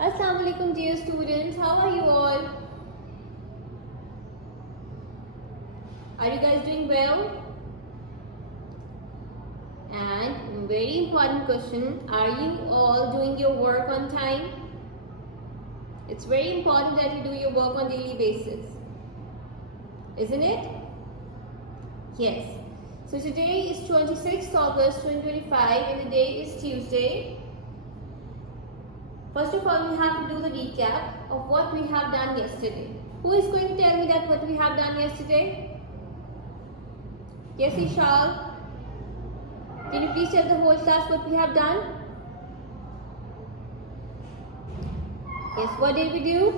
Assalamu alaikum dear students, how are you all? Are you guys doing well? And very important question, are you all doing your work on time? It's very important that you do your work on daily basis, isn't it? Yes. So today is 26th August 2025 and the day is Tuesday. First of all, we have to do the recap of what we have done yesterday. Who is going to tell me that what we have done yesterday? Yes, Ishal. Can you please tell the whole class what we have done? Yes, what did we do?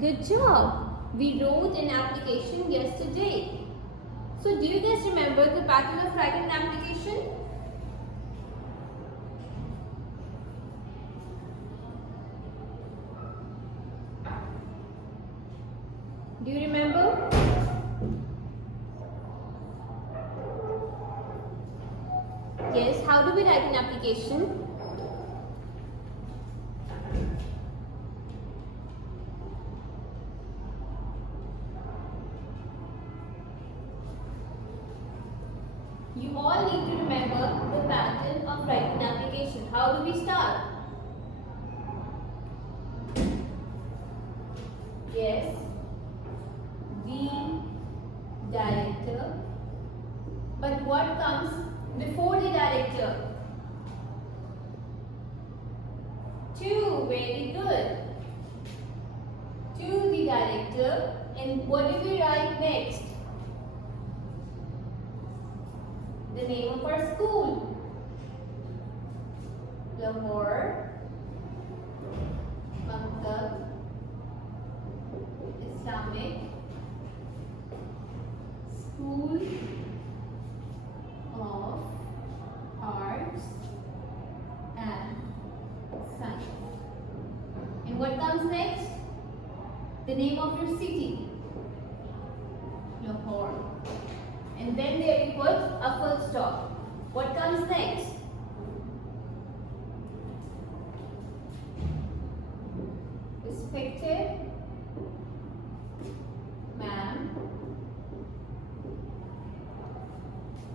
Good job. We wrote an application yesterday. So do you guys remember the pattern of writing an application? Do you remember? Yes, how do we write an application? You all need to remember the pattern of writing an application. How do we start? Yes, the director. But what comes before the director? To, very good. To the director. And what do we write next? The name of our school. Lahore Maktab Islamic School of Arts and Science. And what comes next? The name of your city. Lahore. And then there we put a full stop. What comes next? Respected ma'am.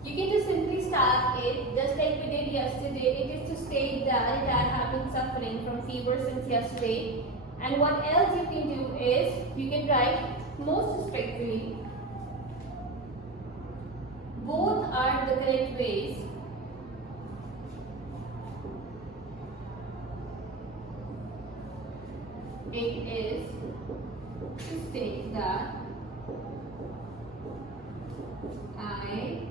You can just simply start it just like we did yesterday. It is to state that I have been suffering from fever since yesterday. And what else you can do is you can write most respectfully. Both are the correct ways. It is to state that I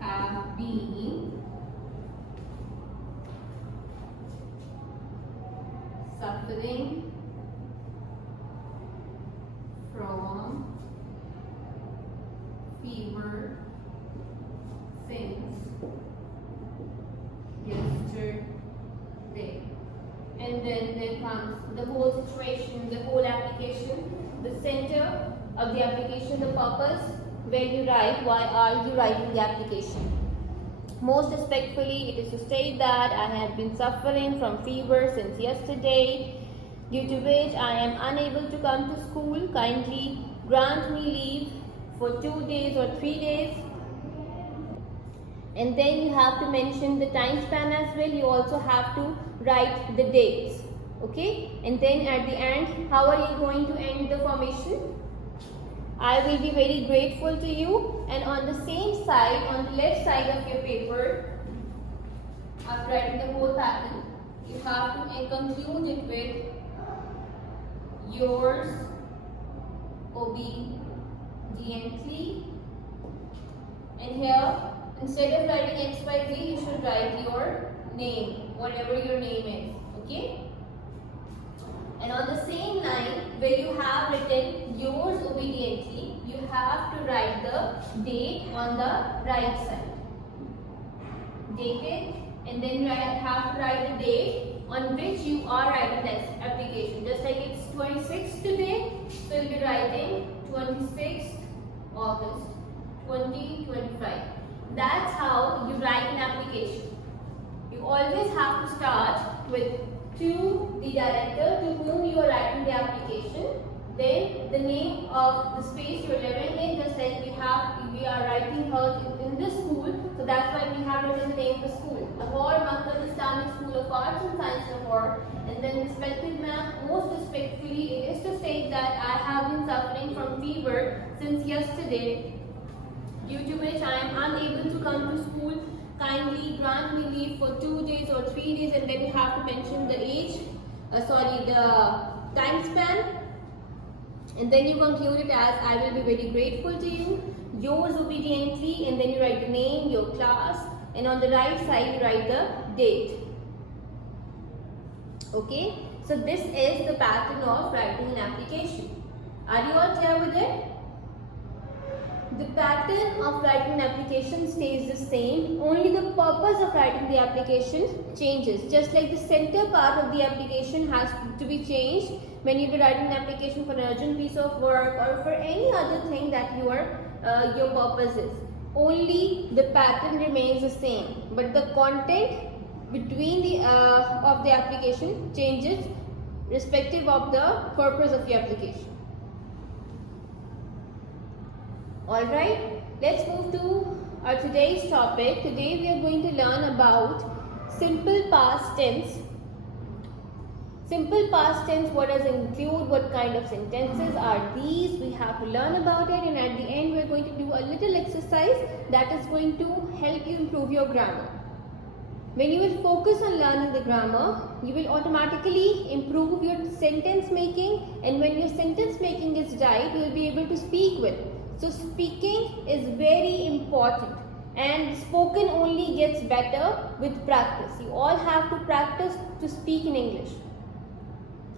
have been suffering from fever since yesterday. And then there comes the whole situation, the whole application, the center of the application, the purpose, where you write why are you writing the application. Most respectfully, it is to state that I have been suffering from fever since yesterday, due to which I am unable to come to school. Kindly grant me leave for 2 days or 3 days. And then you have to mention the time span as well. You also have to write the dates. Okay? And then at the end, how are you going to end the formation? I will be very grateful to you. And on the same side, on the left side of your paper, after writing the whole pattern, you have to conclude it with yours obediently. And here, instead of writing XYZ, you should write your name, whatever your name is. Okay? And on the same line, where you have written yours obediently, you have to write the date on the right side. Dated, and then you have to write the date on which you are writing this application. Just like it's 26th today, so you'll be writing 26th August 2025. That's how start with to the director to whom you are writing the application, then the name of the space you're living in, just like we are writing her in this school, so that's why we have written the name of the school, Lahore Maktab Islamic School of Arts and Science, Lahore. And then respected ma'am, most respectfully, it is to state that I have been suffering from fever since yesterday, due to which I am unable to come to school. Kindly grant me leave for 2 days or 3 days, and then you have to mention the age, the time span, and then you conclude it as I will be very grateful to you, yours obediently, and then you write the name, your class, and on the right side you write the date. Okay, so this is the pattern of writing an application. Are you all clear with it? The pattern of writing an application stays the same, only the purpose of writing the application changes. Just like the center part of the application has to be changed when you be writing an application for an urgent piece of work or for any other thing that your purpose is. Only the pattern remains the same, but the content between the of the application changes respective of the purpose of the application. Alright, let's move to our today's topic. Today we are going to learn about simple past tense. Simple past tense, what does it include, what kind of sentences are these, we have to learn about it, and at the end we are going to do a little exercise that is going to help you improve your grammar. When you will focus on learning the grammar, you will automatically improve your sentence making, and when your sentence making is right, you will be able to speak well. So speaking is very important, and spoken only gets better with practice. You all have to practice to speak in English.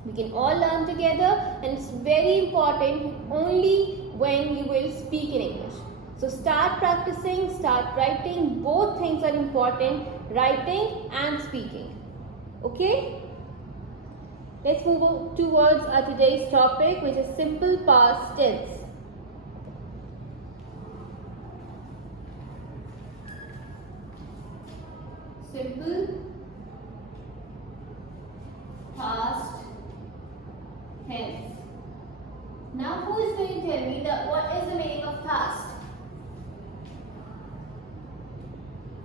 We can all learn together, and it's very important only when you will speak in English. So start practicing, start writing. Both things are important, writing and speaking. Okay? Let's move towards our today's topic, which is simple past tense. Simple past tense. Now who is going to tell me what is the meaning of past?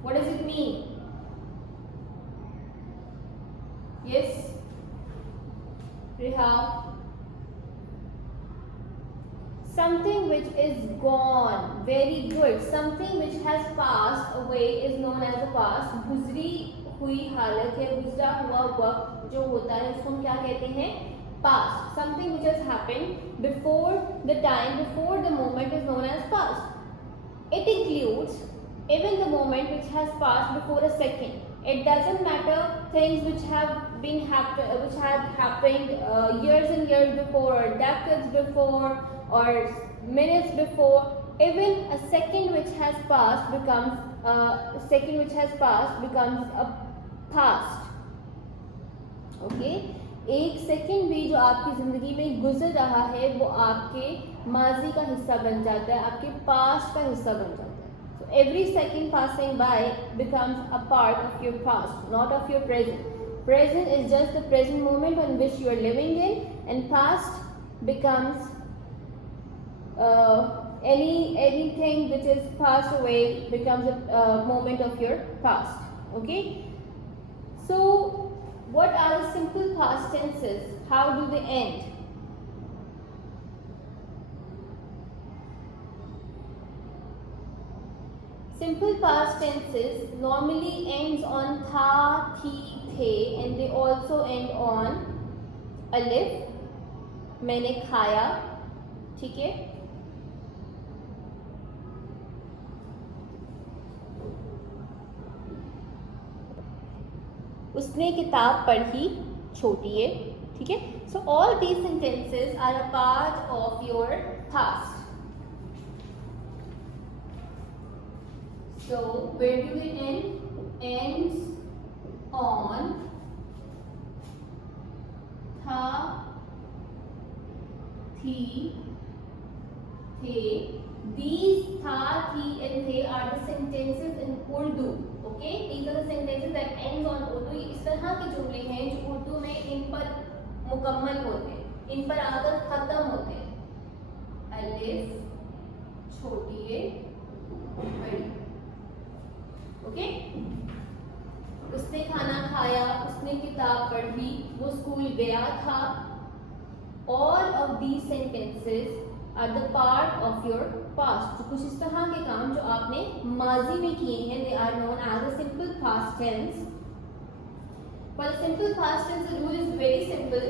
What does it mean? Yes? Reha? Something which is gone. Very good. Something which has passed away is known as a past. गुजरी हुई हालत है, गुजरा हुआ वक्त जो होता है उसको हम क्या कहते हैं? Past. Something which has happened before the time, before the moment is known as past. It includes even the moment which has passed before a second. It doesn't matter things which have happened years and years before, or decades before, or minutes before. Even a second which has passed becomes a past. Okay? एक second भी जो आपकी ज़िंदगी में गुजर रहा है वो आपके माजी का हिस्सा बन जाता है, आपके पास्ट का हिस्सा बन जाता है. So every second passing by becomes a part of your past, not of your present. Present is just the present moment on which you are living in, and past becomes anything which is passed away becomes a moment of your past. Okay? So what are the simple past tenses? How do they end? Simple past tenses normally ends on tha, thi, the, and they also end on alif. मैंने खाया, ठीक है? उसने किताब पढ़ी, छोटी है, ठीक है? So all these sentences are a part of your past. So where do they end? Ends on tha, thi, the. These tha, thi and they are the sentences in Urdu. Okay, these are the sentences that ends on Urdu. इस तरह मुकम्मल होते हैं, इन पर आकर खत्म होते हैं। अलिफ छोटी ए बड़ी। ओके, उसने खाना खाया, उसने किताब पढ़ी, वो स्कूल गया था। All of these sentences are the part of your past. तो कुछ इस तरह के काम जो आपने माजी में किए हैं, they are known as a simple past tense. For the simple past tense, the rule is very simple.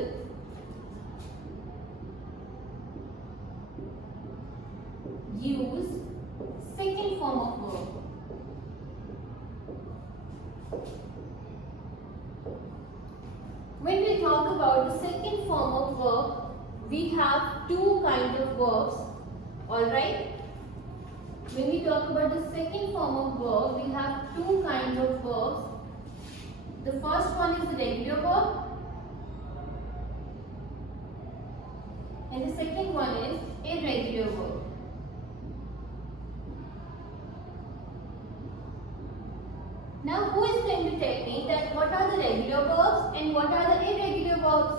Use second form of verb. When we talk about the second form of verb, we have two kinds of verbs. Alright? When we talk about the second form of verb, we have two kinds of verbs. The first one is the regular verb, and the second one is irregular verb. Now, who is going to tell me that what are the regular verbs and what are the irregular verbs?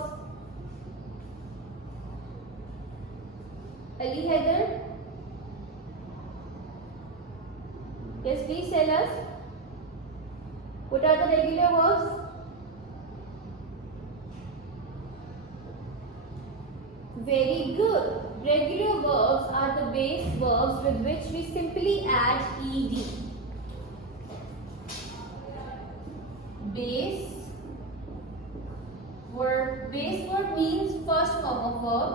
Ali Heather? Yes, please tell us. What are the regular verbs? Very good. Regular verbs are the base verbs with which we simply add ed. Base verb means first form of verb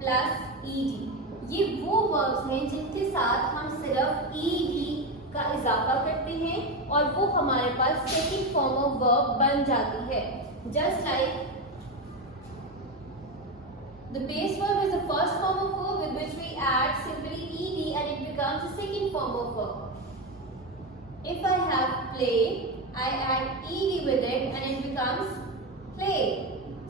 plus ed. ये वो verbs हैं जिनके साथ हम सिर्फ ed का इजाफा करते हैं और वो हमारे पास second form of verb बन जाती है. Just like the base verb is the first form of verb with which we add simply ed and it becomes the second form of verb. If I have play, I add ed with it and it becomes play.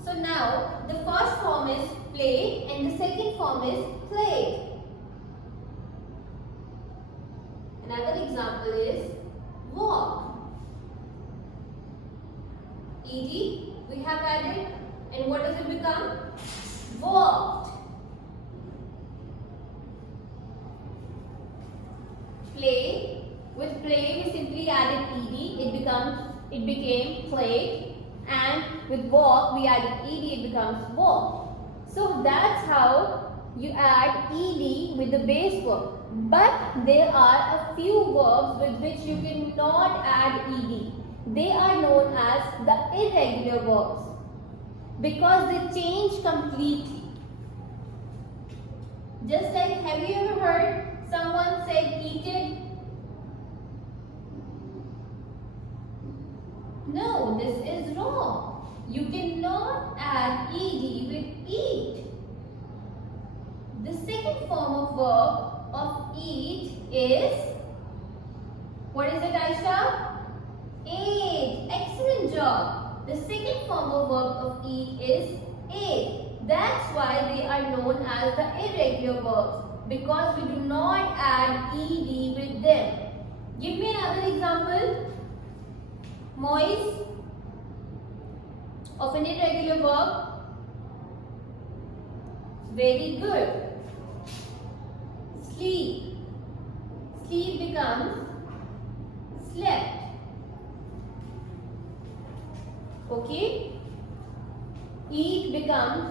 So now the first form is play and the second form is played. Another example is walk. Ed we have added and what does it become? Walked. Play, with play we simply added ed, it became played, and with walk we added ed, it becomes walk. So that's how you add ed with the base verb. But there are a few verbs with which you cannot add ed. They are known as the irregular verbs because they change completely. Just like, have you ever heard someone say eaten? No, this is wrong. You cannot add ed with eat. The second form of verb of eat is, what is it, Aisha? Ate. Excellent job. The second form of verb of eat is ate. That's why they are known as the irregular verbs because we do not add ed with them. Give me another example. Moist of an irregular verb. Very good. Sleep. Sleep becomes slept. Okay. Eat becomes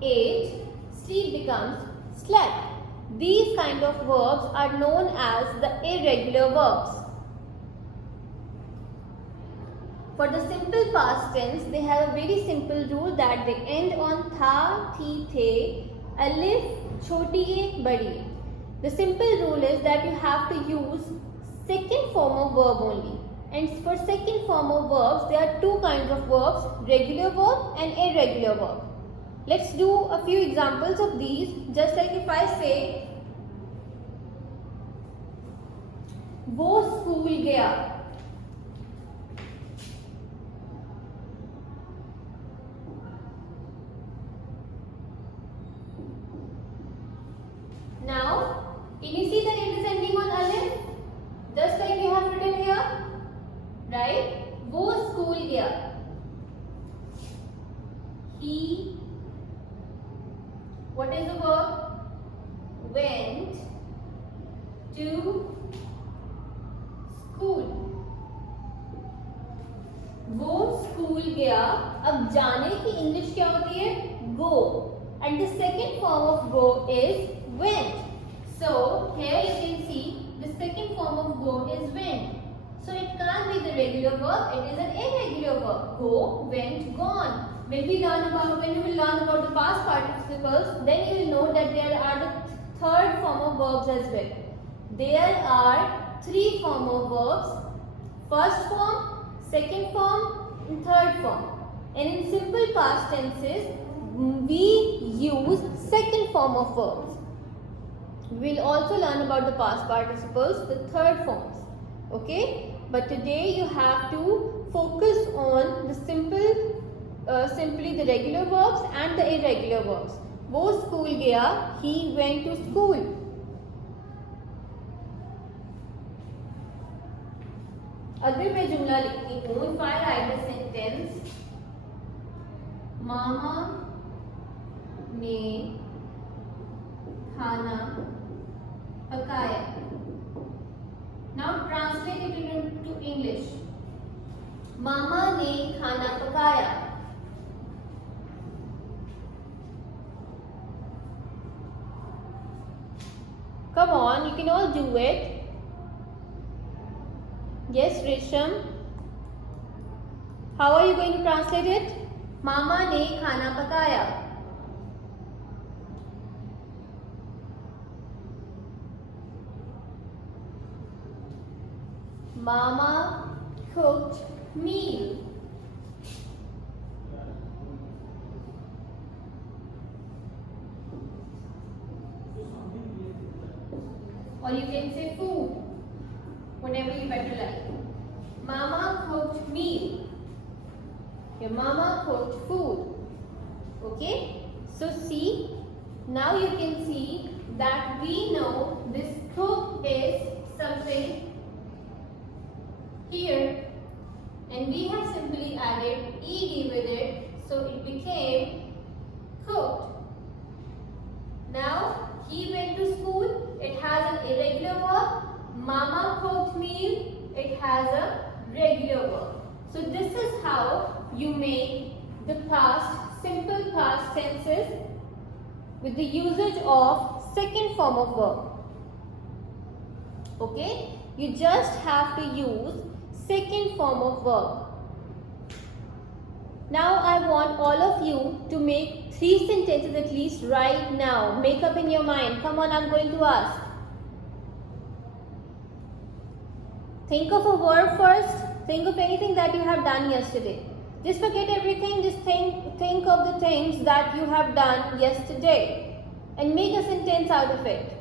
ate. Sleep becomes slept. These kind of verbs are known as the irregular verbs. For the simple past tense, they have a very simple rule that they end on tha, thi, the, alif, choti e, badi. The simple rule is that you have to use second form of verb only. And for second form of verbs, there are two kinds of verbs, regular verb and irregular verb. Let's do a few examples of these. Just like if I say, वो school गया. Now, can you see that it is ending on alif? Just like you have written here, right? वो school गया. He What is the verb? Went to school. वो school गया. अब जाने की English क्या होती है? Go. And the second form of go is went. So here you can see the second form of go is went. So it can't be the regular verb. It is an irregular verb. Go, went, gone. When we will learn about the past participles, then you will know that there are the third form of verbs as well. There are three form of verbs: first form, second form, and third form. And in simple past tenses, we use second form of verbs. We will also learn about the past participles, the third forms. Okay? But today you have to focus on the simply the regular verbs and the irregular verbs. वो school गया, he went to school. अगर मैं जुमला लिखती हूँ, if I write the sentence, मामा ने खाना पकाया. Now translate it into English. मामा ने खाना पकाया. Come on, you can all do it. Yes, Risham. How are you going to translate it? मामा ने खाना पकाया. Mama cooked meal. Or you can say food, whatever you better like. Mama cooked meal. Your mama cooked food. Okay? So see, now you can see that we know this cook is something here, and we have simply added ed with it, so it became cooked. Now he went to school, it has an irregular verb. Mama cooked meal, it has a regular verb. So this is how you make the past, simple past tenses with the usage of second form of verb. Okay? You just have to use second form of verb. Now I want all of you to make 3 sentences at least right now. Make up in your mind. Come on, I'm going to ask. Think of a verb first. Think of anything that you have done yesterday. Just forget everything. Just think of the things that you have done yesterday and make a sentence out of it.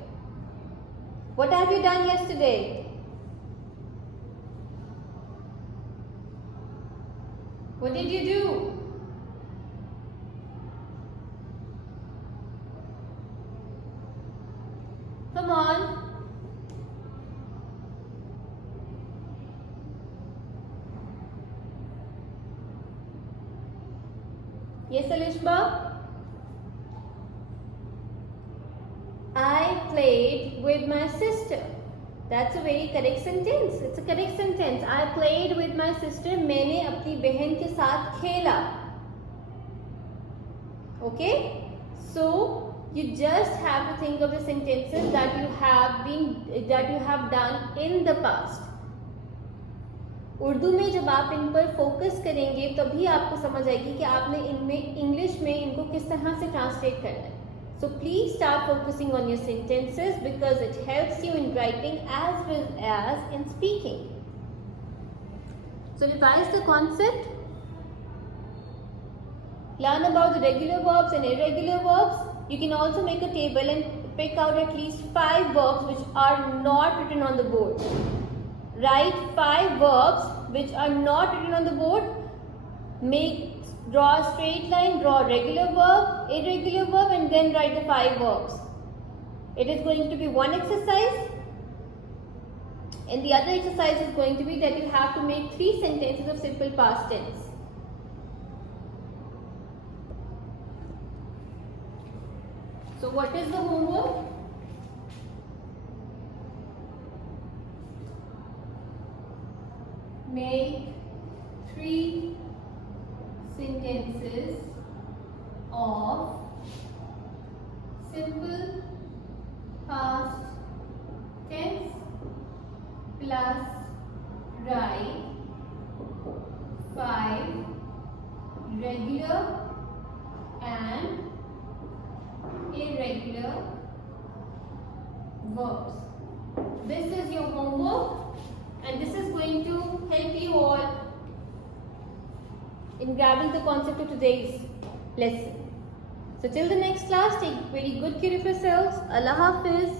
What have you done yesterday? What did you do? Come on. Yes, Alishba? I played with my sister. That's a very correct sentence. It's a correct sentence. I played with my sister. मैंने अपनी बहन के साथ खेला. Okay? So you just have to think of the sentences that you have done in the past. Urdu में जब आप इन पर फोकस करेंगे तभी आपको समझ आएगी कि आपने इनमें इंग्लिश में इनको किस तरह से ट्रांसलेट करना है. So please start focusing on your sentences because it helps you in writing as well as in speaking. So revise the concept. Learn about the regular verbs and irregular verbs. You can also make a table and pick out at least 5 verbs which are not written on the board. Write 5 verbs which are not written on the board. Draw a straight line, draw a regular verb, irregular verb, and then write the 5 verbs. It is going to be one exercise, and the other exercise is going to be that you have to make 3 sentences of simple past tense. So what is the homework? Make 3 sentences of simple past tense plus write 5 regular and irregular verbs. This is your homework, and this is going to help you all in grabbing the concept of today's lesson. So till the next class, take very good care of yourselves. Allah Hafiz.